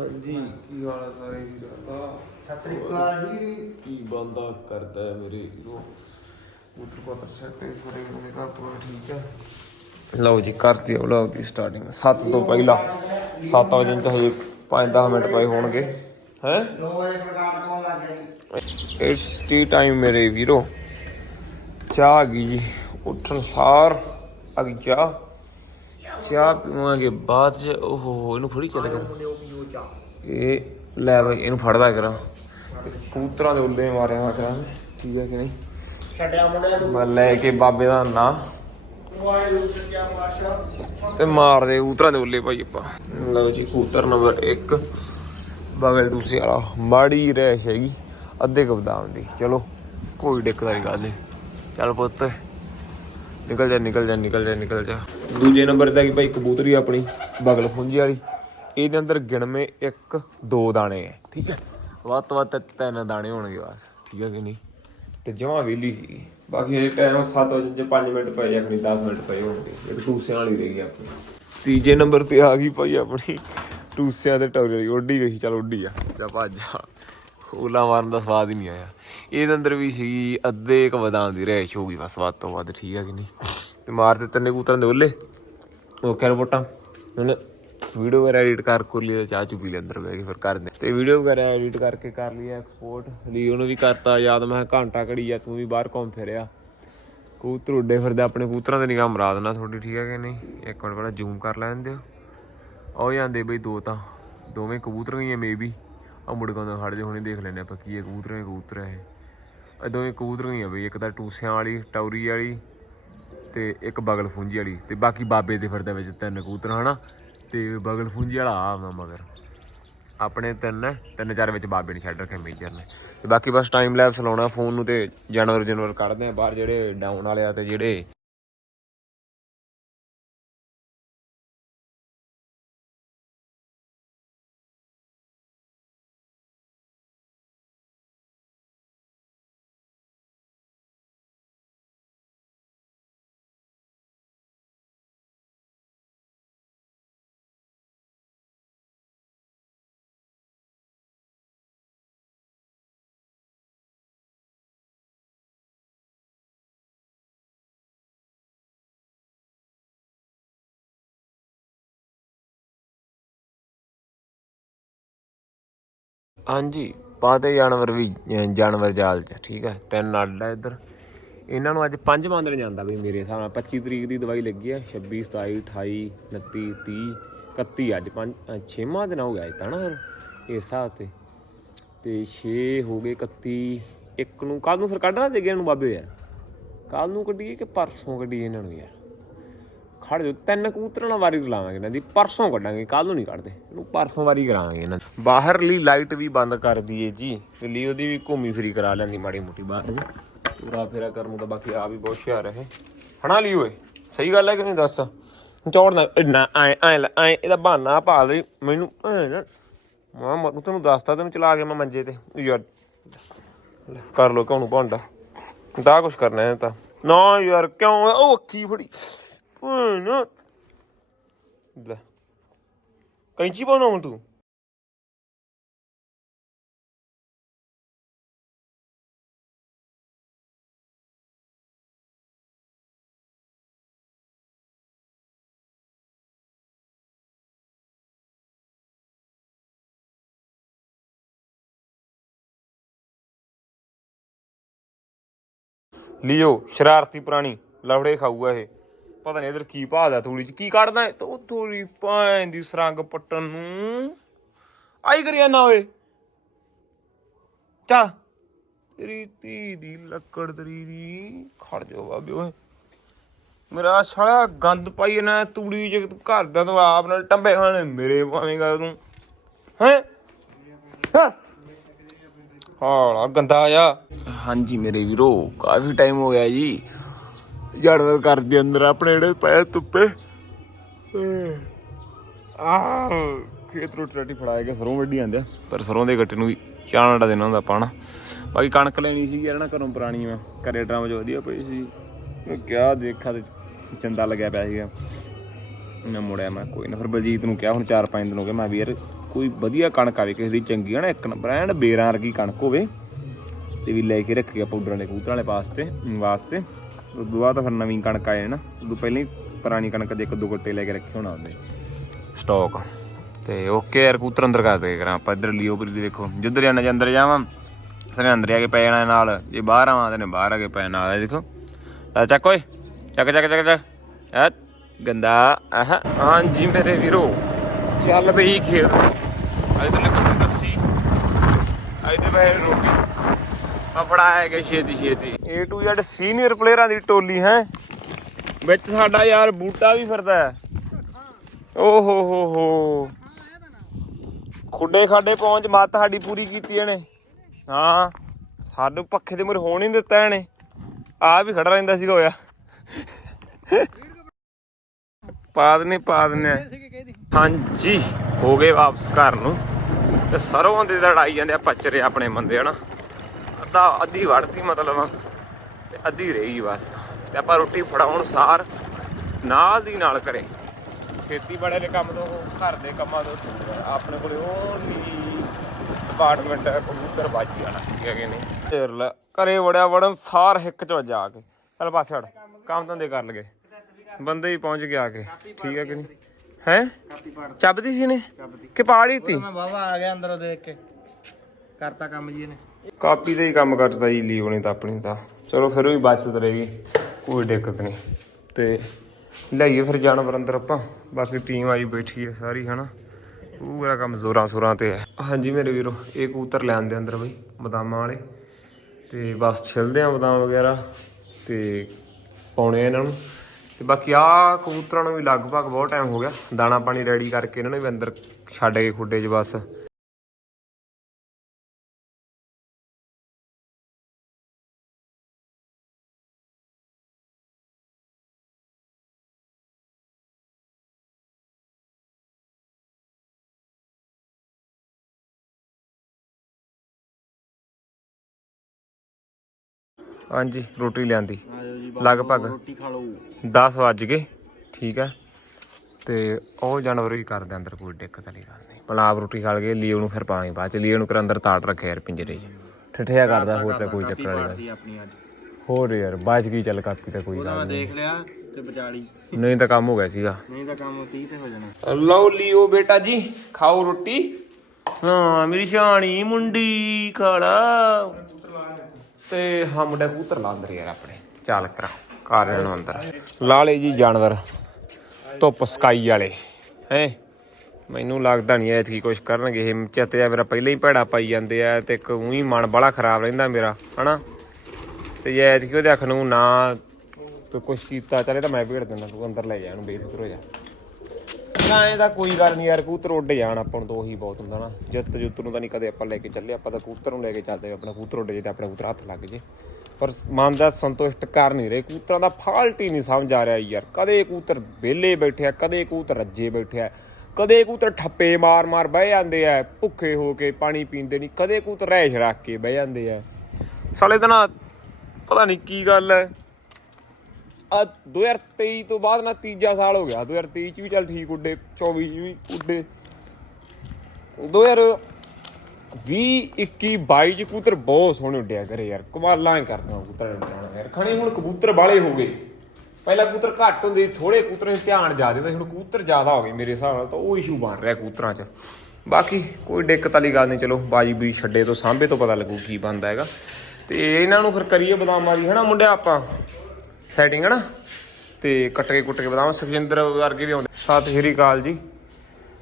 ਹਾਂਜੀ। ਕੀ ਹਾਲ ਆ ਸਾਰੇ? ਵੀਰਾਂ ਦਾ ਸਤਿ ਸ੍ਰੀ ਅਕਾਲ ਜੀ। ਕੀ ਬੰਦਾ ਕਰਦਾ ਹੈ ਮੇਰੇ ਵੀਰੋ ਉਤਰ ਪਤਰ ਸੈਟਿੰਗ ਕਰੇ ਮੇਰੇ ਘਰ ਪੂਰਾ ਠੀਕ ਹੈ। ਲਓ ਜੀ ਕਰਤੀ ਵਲੌਗ ਦੀ ਸਟਾਰਟਿੰਗ 7 ਤੋਂ ਪਹਿਲਾਂ 7 ਵਜੇ ਤੋਂ ਹਜੇ 5-10 ਮਿੰਟ ਪਏ ਹੋਣਗੇ। ਹੈ? 2 ਵਜੇ ਪ੍ਰਕਾਰ ਕੋਲ ਲੱਗ ਗਈ ਇਟਸ ਟੀ ਟਾਈਮ ਮੇਰੇ ਵੀਰੋ। ਚਾਹ ਆ ਗਈ ਜੀ ਉੱਠਣ ਸਾਰ ਆ ਗਈ ਚਾਹ। ਚਾਹ ਪੀਵਾਂਗੇ ਬਾਅਦ ਚ। ਓਹੋ ਇਹਨੂੰ ਫੜੀ ਚੱਲ ਚਾਹ ਇਹ ਲੈ ਬਈ ਇਹਨੂੰ ਫੜਦਾ ਕਰਾਂ ਕਬੂਤਰਾਂ ਦੇ ਉੱਲੇ ਮਾਰਿਆ ਮੈਂ ਕਰਾਂ ਠੀਕ ਹੈ ਕਿ ਨਹੀਂ? ਛੱਡਿਆ ਮੁੰਡਿਆਂ ਨੂੰ। ਮੈਂ ਲੈ ਕੇ ਬਾਬੇ ਦਾ ਨਾਂ ਤੇ ਮਾਰਦੇ ਕਬੂਤਰਾਂ ਦੇ ਉੱਲੇ ਭਾਈ ਆਪਾਂ। ਲਓ ਜੀ ਕਬੂਤਰ ਨੰਬਰ 1 ਬਗਲ ਦੂਸਰੇ ਵਾਲਾ। ਮਾੜੀ ਰਹਿਸ਼ ਹੈਗੀ। ਅੱਧੇ ਕੁ ਬਦਾਮ ਦੀ। ਚਲੋ ਕੋਈ ਦਿੱਕਤ ਵਾਲੀ ਗੱਲ ਨਹੀਂ। ਚੱਲ ਪੁੱਤ। ਨਿਕਲ ਜਾ ਨਿਕਲ ਜਾ ਨਿਕਲ ਜਾ ਨਿਕਲ ਜਾ। ਦੂਜੇ ਨੰਬਰ ਤੇ ਹੈਗੀ ਭਾਈ ਕਬੂਤਰੀ ਆਪਣੀ। ਬਗਲ ਫੁੰਜੀ ਵਾਲੀ। ਇਹਦੇ ਅੰਦਰ ਗਿਣਵੇਂ 1 2 ਦਾਣੇ ਹੈ ਠੀਕ ਹੈ ਵੱਧ ਤੋਂ ਵੱਧ ਤਿੰਨ ਦਾਣੇ ਹੋਣਗੇ ਬਸ ਠੀਕ ਹੈ ਕਿ ਨਹੀਂ? ਤੇ ਜਮਾ ਵੇਲੀ ਸੀ। ਬਾਕੀ ਇਹ ਟਾਈਮ 7 ਵਜੇ ਜੇ 5 ਮਿੰਟ ਪਏ ਜਾਂ ਖਣੀ 10 ਮਿੰਟ ਪਏ ਹੋਣਗੇ। ਇੱਕ ਟੂਸਿਆਂ ਵਾਲੀ ਰਹੀ ਗਈ ਆਪਣੀ। ਤੀਜੇ ਨੰਬਰ ਤੇ ਆ ਗਈ ਭਾਈ ਆਪਣੀ ਟੂਸਿਆਂ ਤੇ ਟੌਰੇ ਦੀ। ਉੱਡੀ ਗਈ ਚਲ ਉੱਡੀ ਆ। ਜਾ ਭੱਜ ਜਾ। ਖੋਲਾ ਮਾਰਨ ਦਾ ਸਵਾਦ ਹੀ ਨਹੀਂ ਆਇਆ। ਇਹਦੇ ਅੰਦਰ ਵੀ ਸੀ ਅੱਧੇ ਕ ਬਦਾਮ ਦੀ ਰਹਿਸ਼ ਹੋਊਗੀ ਬਸ ਵੱਧ ਤੋਂ ਵੱਧ ਠੀਕ ਆ ਕਿ ਨਹੀਂ? ਤੇ ਮਾਰ ਤੇ ਤਿੰਨੇ ਕਬੂਤਰਾਂ ਦੇ ਉੱਲੇ। ਉਹ ਕਰ ਬੋਟਾ ਹੁਣ ਵੀਡੀਓ ਵਗੈਰਾ ਐਡਿਟ ਕਰ ਕਰ ਲਈ ਚਾਹ ਚੁ ਪੀ ਲੈ ਅੰਦਰ ਬਹਿ ਕੇ ਫਿਰ ਕਰਦੇ ਤੇ ਵੀਡੀਓ ਵਗੈਰਾ ਐਡਿਟ ਕਰਕੇ ਕਰ ਲਈ ਐਕਸਪੋਰਟ ਲਈ ਉਹਨੂੰ ਵੀ ਕਰਤਾ, ਯਾਦ ਮੈਂ ਕਿਹਾ ਘੰਟਾ ਘੜੀ ਆ, ਤੂੰ ਵੀ ਬਾਹਰ ਘੁੰਮ ਫਿਰਿਆ। ਕਬੂਤਰ ਉੱਡੇ ਫਿਰਦੇ ਆਪਣੇ ਕਬੂਤਰਾਂ ਦੇ ਨਿਗਾਹ ਮਰਾ ਦੇਣਾ ਤੁਹਾਡੀ, ਠੀਕ ਹੈ ਕਿ ਨਹੀਂ? ਇੱਕ ਮਿੰਟ ਪਹਿਲਾਂ ਜ਼ੂਮ ਕਰ ਲੈਣ ਦਿਓ। ਉਹ ਜਾਂਦੇ ਬਈ ਦੋ ਤਾਂ, ਦੋਵੇਂ ਕਬੂਤਰ ਹੀ ਆ ਮੇਬੀ ਆ ਮੁੜਕਾਂ ਦਾ ਖੜ ਜੇ ਹੁਣੇ ਦੇਖ ਲੈਨੇ ਆਪਾਂ ਕੀ ਇਹ ਕਬੂਤਰ ਹੈ ਕਬੂਤਰ ਹੈ ਇਹ। ਇਹ ਦੋਵੇਂ ਕਬੂਤਰ ਹੀ ਆ ਬਈ, ਇੱਕ ਤਾਂ ਟੂਸਿਆਂ ਵਾਲੀ, ਟੌਰੀ ਵਾਲੀ ਤੇ ਇੱਕ ਬਗਲ ਫੁੰਜੀ ਵਾਲੀ ਤੇ ਬਾਕੀ ਬਾਬੇ ਦੇ ਫਿਰਦੇ ਵਿੱਚ ਤਿੰਨ ਕਬੂਤਰ, ਹਨਾ? ਤੇ ਬਗਲ ਫੁੰਜੀ ਵਾਲਾ ਆ ਮਗਰ। ਆਪਣੇ ਤਿੰਨ ਤਿੰਨ ਚਾਰ ਵਿੱਚ ਬਾਬੇ ਨੇ ਛੱਡ ਰੱਖੇ ਮੇਜਰ ਨੇ। ਤੇ ਬਾਕੀ ਬਸ ਟਾਈਮ ਲੈਪਸ ਲਾਉਣਾ ਫੋਨ ਨੂੰ ਤੇ ਜਾਨਵਰ ਜਾਨਵਰ ਕੱਢਦੇ ਆ। ਬਾਹਰ ਜਿਹੜੇ ਡਾਊਨ ਵਾਲੇ ਆ ਤੇ ਜਿਹੜੇ ਹਾਂਜੀ, ਪਾਤੇ ਜਾਨਵਰ ਵੀ, ਅਹ, ਜਾਨਵਰ ਜਾਲ ਚ, ਠੀਕ ਹੈ, ਤਿੰਨ ਅੱਡ ਆ ਇੱਧਰ। ਇਹਨਾਂ ਨੂੰ ਅੱਜ ਪੰਜਵਾਂ ਦਿਨ ਜਾਂਦਾ ਬਈ ਮੇਰੇ ਹਿਸਾਬ ਨਾਲ 25 ਤਰੀਕ ਦੀ ਦਵਾਈ ਲੱਗੀ ਹੈ 26 27 28 29 30 31 ਅੱਜ ਪੰਜ, ਅਹ, ਛੇਵਾਂ ਦਿਨ ਹੋ ਗਿਆ ਇਹ ਤਾਂ ਨਾ ਫਿਰ, ਇਸ ਹਿਸਾਬ ਤੇ। ਤੇ 6 ਹੋ ਗਏ 31 ਇੱਕ ਨੂੰ ਕੱਲ ਨੂੰ ਫਿਰ ਕੱਢਣਾ ਦੇ ਗਿਆ ਨੂੰ ਬਾਬੇ ਯਾਰ। ਕੱਲ ਨੂੰ ਕੱਢੀਏ ਕਿ ਪਰਸੋਂ ਕੱਢੀਏ ਇਹਨਾਂ ਨੂੰ ਯਾਰ? ਖੜ ਜਾਓ ਤਿੰਨ ਕਬੂਤਰਾਂ ਨਾਲ ਵਾਰੀ ਲਾਵਾਂਗੇ ਇਹਨਾਂ ਦੀ ਪਰਸੋਂ ਕੱਢਾਂਗੇ ਕੱਲ ਨੂੰ ਨਹੀਂ ਕੱਢਦੇ। ਇਹਨੂੰ ਪਰਸੋਂ ਵਾਰੀ ਕਰਾਂਗੇ ਇਹਨਾਂ ਦੀ। ਬਾਹਰਲੀ ਲਾਈਟ ਵੀ ਬੰਦ ਕਰ ਦਈਏ ਜੀ ਲਈ ਉਹਦੀ ਵੀ ਘੁੰਮੀ ਫਿਰੀ ਕਰਾ ਲੈਂਦੀ ਮਾੜੀ ਮੋਟੀ ਬਾਹਰ। ਪੂਰਾ ਫੇਰਾ ਕਰਨ ਨੂੰ ਤਾਂ ਬਾਕੀ ਆ ਵੀ ਬਹੁਤ ਹੁਸ਼ਿਆਰ ਹੈ ਹਣਾ ਲਈ ਓਏ ਸਹੀ ਗੱਲ ਹੈ ਕਿ ਨਹੀਂ ਦੱਸ? ਚੌੜ ਨਾ ਇੰਨਾ ਐ ਐ ਐ ਇਹਦਾ ਬਹਾਨਾ ਪਾ ਲਈ ਮੈਨੂੰ ਭੈਣ, ਮੈਂ ਮੈਂ ਤੈਨੂੰ ਦੱਸਤਾ ਤੈਨੂੰ ਚਲਾ ਕੇ ਮੈਂ ਮੰਜੇ ਤੇ। ਯਾਰ ਕਰ ਲੋ ਕਾਹਨੂੰ ਭਾਂਡਾ। ਦਾ ਕੁਛ ਕਰਨਾ ਹੈ ਤਾਂ। ਨਾ ਯਾਰ ਕਿਉਂ? ਉਹ ਅੱਖੀ ਫੜੀ। ਭੈਣ ਲੈ। ਕੈਂਚੀ ਪਾਉਣਾ ਹੁਣ ਤੂੰ? ਲਿਓ ਸ਼ਰਾਰਤੀ ਪ੍ਰਾਣੀ ਲਵੜੇ ਖਾਊਗਾ ਇਹ। ਪਤਾ ਨਹੀਂ ਇਧਰ ਕੀ ਭਾਦਾ ਥੂੜੀ ਚ, ਕੀ ਕੱਢਦਾ ਹੈ ਤੋ ਥੋੜੀ ਪਾਣ ਦੀ ਸਰੰਗ ਪੱਟਣ ਨੂੰ। ਆਈ ਕਰਿਆ ਨਾ ਓਏ। ਚਾ ਤੇਰੀ ਧੀ ਦੀ ਲੱਕੜ ਤੇਰੀ ਦੀ। ਖੜ ਜਾ ਬਾਬੇ ਓਏ। ਮੇਰਾ ਸਾਲਾ ਗੰਦ ਪਾਈ ਨਾ ਤੂੜੀ ਜੇ ਤੂੰ ਘਰ ਦਾ ਤੂੰ ਆਪ ਨਾਲ ਟੰਬੇ ਹੋਣੇ ਮੇਰੇ ਪਾਵੇਂਗਾ ਤੂੰ। ਹੈ? ਹਾਲਾ, ਗੰਦਾ ਆ। ਹਾਂਜੀ ਮੇਰੇ ਵੀਰੋ, ਕਾਫੀ ਟਾਈਮ ਹੋ ਗਿਆ ਜੀ। ਜਾਨਵਰ ਘਰ ਦੇ ਅੰਦਰ ਆਪਣੇ ਜਿਹੜੇ ਪਏ ਧੁੱਪੇ। ਆ ਖੇਤ ਰੋਟੀ ਰਾਟੀ ਫੜਾਏ ਕੇ ਸਰੋਂ ਵੱਢੀ ਜਾਂਦੇ ਆ। ਪਰ ਸਰੋਂ ਦੇ ਗੱਟੇ ਨੂੰ ਵੀ ਚਾਣੜਾ ਦੇਣਾ ਹੁੰਦਾ ਪਾਣਾ ਬਾਕੀ ਕਣਕ ਲੈਣੀ ਸੀ ਯਾਰ ਨਾ ਘਰੋਂ ਪੁਰਾਣੀ ਆ ਘਰੇ ਡਰਮ ਚ ਵਧੀਆ ਪਈ ਸੀ। ਮੈਂ ਕਿਹਾ ਦੇਖਾ ਤੇ ਚੰਦਾ ਲੱਗਿਆ ਪਿਆ ਸੀਗਾ। ਮੈਂ ਮੁੜਿਆ, ਮੈਂ ਕੋਈ ਨਾ, ਫਿਰ ਬਲਜੀਤ ਨੂੰ ਕਿਹਾ, ਹੁਣ 4-5 ਦਿਨ ਹੋ ਗਏ, ਮੈਂ ਵੀ ਯਾਰ ਕੋਈ ਵਧੀਆ ਕਣਕ ਆਵੇ, ਕਿਸੇ ਦੀ ਚੰਗੀ ਹੈ ਨਾ, ਇੱਕ ਨੰਬਰ ਐਨ ਬੇਰਾਂ ਵਰਗੀ ਕਣਕ ਹੋਵੇ। ਤੇ ਵੀ ਲੈ ਕੇ ਰੱਖਿਆ ਪਾਊਡਰ ਵਾਲੇ ਕਬੂਤਰਾਂ ਵਾਲੇ ਵਾਸਤੇ ਵਾਸਤੇ। ਉਦੋਂ ਬਾਅਦ ਫਿਰ ਨਵੀਂ ਕਣਕ ਆਏ ਨਾ ਉਦੋਂ ਪਹਿਲਾਂ ਹੀ ਪੁਰਾਣੀ ਕਣਕ ਦੇ ਇੱਕ ਦੋ ਗੱਟੇ ਲੈ ਕੇ ਰੱਖੇ ਹੋਣਾ ਉਹਦੇ ਸਟਾਕ ਤੇ ਓਕੇ ਯਾਰ, ਕਬੂਤਰ ਅੰਦਰ ਕਰ ਦੇ ਕਰਾਂ ਆਪਾਂ, ਇੱਧਰ ਲਿਓ ਪਰੀ ਦੇਖੋ। ਜਿੱਧਰ ਜਾਣਾ ਜਾਂ ਅੰਦਰ ਜਾਵਾਂ ਫਿਰ ਅੰਦਰ ਆ ਕੇ ਪੈ ਜਾਣਾ ਨਾਲ। ਜੇ ਬਾਹਰ ਆਵਾਂ ਤੇ ਬਾਹਰ ਆ ਕੇ ਪੈ ਨਾਲ, ਇਹ ਦੇਖੋ। ਲੈ ਚੱਕ ਓਏ, ਚੱਕ ਚੱਕ ਚੱਕ ਚੱਕ। ਐ, ਗੰਦਾ, ਆਹ। ਹਾਂਜੀ ਮੇਰੇ ਵੀਰੋ, ਚੱਲ ਬਈ ਖੇਡ। ਅੱਜ ਤਾਂ ਦੱਸੀ। ਅੱਜ ਬਹਿ ਰੋਟੀ। ਆ ਫੜਾਇਆ ਗਿਆ ਛੇਤੀ ਛੇਤੀ। A to Z ਸੀਨੀਅਰ ਪਲੇਅਰਾਂ ਦੀ ਟੋਲੀ, ਹੈ? ਵਿੱਚ ਸਾਡਾ ਯਾਰ ਬੂਟਾ ਵੀ ਫਿਰਦਾ ਹੈ। ਓ ਹੋ ਹੋ। ਹੋ ਖੁੱਡੇ ਖਾਡੇ ਪਹੁੰਚ, ਮੱਤ ਸਾਡੀ ਪੂਰੀ ਕੀਤੀ ਇਹਨੇ। ਹਾਂ, ਸਾਨੂੰ ਪੱਖੇ ਦੇ ਮੂਰੇ ਹੋਣ ਹੀ ਦਿੱਤਾ ਇਹਨੇ। ਆ ਵੀ ਖੜਾ ਰਹਿੰਦਾ ਸੀਗਾ ਹੋਇਆ। ਪਾ ਦਨੇ ਪਾ ਦਨੇ ਹਾਂਜੀ, ਹੋ ਗਏ ਵਾਪਸ ਘਰ ਨੂੰ। ਤੇ ਸਰੋਂ ਦੇ ਲੜਾਈ ਜਾਂਦੇ ਆ, ਪਚਰੇ ਆਪਣੇ ਬੰਦੇ, ਹਨਾ? ਅੱਧਾ ਅੱਧੀ ਵੜਤੀ ਮਤਲਬ। ਤੇ ਅੱਧੀ ਰਹੀ ਬਸ। ਤੇ ਆਪਾਂ ਰੋਟੀ ਫੜਾਉਣ ਸਾਰ ਨਾਲ ਦੀ ਨਾਲ ਕਰੇ। ਖੇਤੀਬਾੜੀ ਦੇ ਕੰਮ ਤੋਂ ਘਰ ਦੇ ਕੰਮਾਂ ਤੋਂ ਆਪਣੇ ਕੋਲੇ ਉਹ ਨੀ ਡਿਪਾਰਟਮੈਂਟ ਹੈ ਕਬੂਤਰ ਬਾਜੀ ਆਣਾ ਠੀਕ ਹੈ ਕਿ ਨਹੀਂ ਫੇਰ ਲੈ ਘਰੇ ਵੜਿਆ ਵੜਨ ਸਾਰ ਹਿੱਕ ਚ ਵੱਜਾ ਆ ਕੇ। ਚੱਲ ਪਾਸੇ ਹਟ ਕੰਮ ਧੰਦੇ ਕਰ ਲਗੇ। ਬੰਦੇ ਹੀ ਪਹੁੰਚ ਗਿਆ ਆ ਕੇ। ਠੀਕ ਹੈ ਕਿ ਨਹੀਂ? ਹੈ? ਚੱਬਦੀ ਸੀ ਨੇ? ਕਿ ਪਾੜੀ ਤੀ? ਮੈਂ ਬਾਬਾ ਆ ਗਿਆ ਅੰਦਰੋਂ ਦੇਖ ਕੇ। ਕਰਤਾ ਕੰਮ ਜੀ ਇਹਨੇ। ਕਾਪੀ ਤੇ ਹੀ ਕੰਮ ਕਰਦਾ ਜੀ, ਲੀਵ ਨਹੀਂ ਤਾਂ ਆਪਣੀ ਤਾਂ। ਚਲੋ ਫਿਰ ਵੀ ਬਚਤ ਰਹੇਗੀ, ਕੋਈ ਦਿੱਕਤ ਨਹੀਂ। ਤੇ ਲਈਏ ਫਿਰ ਜਾਨਵਰ ਅੰਦਰ ਆਪਾਂ, ਬਾਕੀ ਟੀਮ ਆਈ ਬੈਠੀ ਹੈ ਸਾਰੀ, ਹਨਾ। ਪੂਰਾ ਕੰਮ ਜ਼ੋਰਾਂ ਸੋਰਾਂ ਤੇ ਹੈ। ਹਾਂਜੀ ਮੇਰੇ ਵੀਰੋ, ਇਹ ਕਬੂਤਰ ਲੈਣ ਦੇ ਅੰਦਰ ਬਈ, ਬਦਾਮਾਂ ਵਾਲੇ। ਤੇ ਬਸ ਛਿਲਦੇ ਆ ਬਦਾਮ ਵਗੈਰਾ, ਤੇ ਪਾਉਣੇ ਆ ਇਹਨਾਂ ਨੂੰ। ਤੇ ਬਾਕੀ ਆ ਕਬੂਤਰਾਂ ਨੂੰ ਵੀ ਲਗਭਗ ਬਹੁਤ ਟਾਈਮ ਹੋ ਗਿਆ। ਦਾਣਾ ਪਾਣੀ ਰੈਡੀ ਕਰਕੇ ਇਹਨਾਂ ਨੂੰ ਵੀ ਅੰਦਰ ਛੱਡ ਕੇ ਖੁੱਡੇ 'ਚ ਬਸ। ਹਾਂਜੀ ਰੋਟੀ ਲਿਆਂਦੀ। ਆਜੋ ਜੀ ਲਗਭਗ ਰੋਟੀ ਖਾ ਲਓ 10 ਵੱਜ ਗਏ ਠੀਕ ਹੈ। ਤੇ ਉਹ ਜਾਨਵਰ ਵੀ ਕਰਦੇ ਅੰਦਰ ਕੋਈ ਦਿੱਕਤ ਵਾਲੀ ਗੱਲ ਨਹੀਂ। ਪਹਿਲਾਂ ਆਪ ਰੋਟੀ ਖਾ ਲਗੇ ਲੀਓ ਨੂੰ ਫਿਰ ਪਾਣੀ ਬਾਅਦ ਚ। ਲੀਓ ਨੂੰ ਕਰ ਅੰਦਰ ਤਾੜ ਰੱਖਿਆ ਯਾਰ ਪਿੰਜਰੇ 'ਚ। ਠਠਿਆ ਕਰਦਾ ਹੋਰ ਤਾਂ ਕੋਈ ਚੱਕਰ ਵਾਲੀ ਗੱਲ ਪਾਰਟੀ ਆਪਣੀ ਅੱਜ। ਹੋਰ ਯਾਰ ਬਾਅਦ ਚ ਕੀ ਚੱਲ ਕਾਪੀ ਤਾਂ ਕੋਈ ਉਹਦਾ ਗੱਲ ਦੇਖ ਲਿਆ ਤੇ ਵਿਚਾਲੀ ਨਹੀਂ ਤਾਂ ਕੰਮ ਹੋ ਗਿਆ ਸੀਗਾ। ਨਹੀਂ ਤਾਂ ਕੰਮ 30 ਤੇ ਹੋ ਜਾਣਾ। ਲਓ ਲੀਓ ਬੇਟਾ ਜੀ ਖਾਓ ਰੋਟੀ। ਹਾਂ ਮੇਰੀ ਸ਼ਾਨੀ ਮੁੰਡੀ ਖਾਲਾ। ਤੇ ਹਾਂ ਮੁੰਡਾ ਕਬੂਤਰ ਲਾ ਅੰਦਰ ਯਾਰ ਆਪਣੇ। ਚੱਲ ਕਰਾ, ਘਰ ਇਹਨਾਂ ਨੂੰ ਅੰਦਰ। ਲਾ ਲਏ ਜੀ ਜਾਨਵਰ। ਧੁੱਪ ਸਕਾਈ ਵਾਲੇ। ਹੈ? ਮੈਨੂੰ ਲੱਗਦਾ ਨਹੀਂ ਐਤਕੀ ਕੁਝ ਕਰਨਗੇ। ਇਹ ਚਿੱਤ ਆ ਮੇਰਾ ਪਹਿਲਾਂ ਹੀ ਭੈੜਾ ਪਾਈ ਜਾਂਦੇ ਆ ਤੇ ਇੱਕ ਉਹੀ ਮਨ ਬੜਾ ਖਰਾਬ ਰਹਿੰਦਾ ਮੇਰਾ, ਹਨਾ? ਤੇ ਜੇ ਐਤਕੀ ਉਹਦੇ ਅੱਖ ਨੂੰ ਨਾ ਤੂੰ ਕੁਛ ਕੀਤਾ, ਚਲੇ ਤਾਂ ਮੈਂ ਭੇੜ ਦਿੰਦਾ, ਤੂੰ ਅੰਦਰ ਲੈ ਜਾ, ਇਹਨੂੰ ਬੇਫਿਕਰ ਹੋ ਜਾ। ਨਾ ਇਹਦਾ ਕੋਈ ਗੱਲ ਨਹੀਂ ਯਾਰ ਕੂਤਰ ਉੱਡ ਜਾਣ ਆਪਾਂ ਨੂੰ ਤਾਂ ਉਹੀ ਬਹੁਤ ਹੁੰਦਾ ਨਾ। ਜਿੱਤ ਜੁੱਤ ਨੂੰ ਤਾਂ ਨਹੀਂ ਕਦੇ ਆਪਾਂ ਲੈ ਕੇ ਚੱਲੇ, ਆਪਾਂ ਤਾਂ ਕੂਤਰ ਨੂੰ ਲੈ ਕੇ ਚੱਲਦੇ ਆਪਣਾ ਕੂਤਰ ਉੱਡ ਜੇ ਤੇ ਆਪਣਾ ਕੂਤਰ ਹੱਥ ਲੱਗ ਜੇ। ਪਰ ਮਨ ਦਾ ਸੰਤੁਸ਼ਟ ਕਰ ਨਹੀਂ ਰਹੇ ਕੂਤਰਾਂ ਦਾ ਫਾਲਟ ਹੀ ਨਹੀਂ ਸਮਝ ਆ ਰਿਹਾ ਯਾਰ। ਕਦੇ ਕੂਤਰ ਵਿਹਲੇ ਬੈਠਿਆ ਕਦੇ ਕੂਤਰ ਰੱਜੇ ਬੈਠਿਆ ਕਦੇ ਕੂਤਰ ਠੱਪੇ ਮਾਰ ਮਾਰ ਬਹਿ ਜਾਂਦੇ ਆ, ਭੁੱਖੇ ਹੋ ਕੇ ਪਾਣੀ ਪੀਂਦੇ ਨਹੀਂ ਕਦੇ ਕੂਤਰ ਰੈਸ਼ ਰੱਖ ਕੇ ਬਹਿ ਜਾਂਦੇ ਆ। ਸਾਲੇ ਤਾਂ ਨਾ, ਪਤਾ ਨਹੀਂ ਕੀ ਗੱਲ ਹੈ ਆ 2023 ਤੋਂ ਬਾਅਦ ਨਾ ਤੀਜਾ ਸਾਲ ਹੋ ਗਿਆ। 2023 ਚ ਵੀ ਚੱਲ ਠੀਕ ਉੱਡੇ 24 ਚ ਵੀ ਉੱਡੇ। 2020 21 22 ਚ ਕਬੂਤਰ ਬਹੁਤ ਸੋਹਣੇ ਉੱਡਿਆ ਕਰੇ ਯਾਰ। ਕਮਾਲਾਂ ਹੀ ਕਰਦਾ ਕਬੂਤਰ ਉੱਡਣਾ ਯਾਰ। ਖਣੇ ਹੁਣ ਕਬੂਤਰ ਬਾਲੇ ਹੋ ਗਏ। ਪਹਿਲਾਂ ਕਬੂਤਰ ਘੱਟ ਹੁੰਦੇ ਸੀ ਥੋੜੇ ਕਬੂਤਰਾਂ 'ਤੇ ਧਿਆਨ ਜਾ ਦਿੰਦਾ ਸੀ, ਹੁਣ ਕਬੂਤਰ ਜ਼ਿਆਦਾ ਹੋ ਗਏ ਮੇਰੇ ਹਿਸਾਬ ਨਾਲ ਤਾਂ ਉਹ ਇਸ਼ੂ ਬਣ ਰਿਹਾ ਕਬੂਤਰਾਂ 'ਚ। ਬਾਕੀ ਕੋਈ ਦਿੱਕਤ ਵਾਲੀ ਗੱਲ ਨਹੀਂ, ਚਲੋ ਬਾਜੀ ਬੀ ਛੱਡੇ ਤੋਂ ਸਾਂਭੇ ਤੋਂ ਪਤਾ ਲੱਗੂ ਕੀ ਬਣਦਾ ਹੈਗਾ। ਤੇ ਇਹਨਾਂ ਨੂੰ ਫਿਰ ਕਰੀਏ ਬਦਾਮਾਂ ਦੀ, ਹਨਾ ਮੁੰਡਿਆ ਆਪਾਂ? ਸੈਟਿੰਗ ਹੈ ਨਾ ਤੇ ਕੱਟ ਕੇ ਕੁੱਟ ਕੇ ਬਦਾਮ ਸੁਖਜਿੰਦਰ ਵਰਗੇ ਵੀ ਆਉਂਦੇ। ਸਤਿ ਸ਼੍ਰੀ ਅਕਾਲ ਜੀ।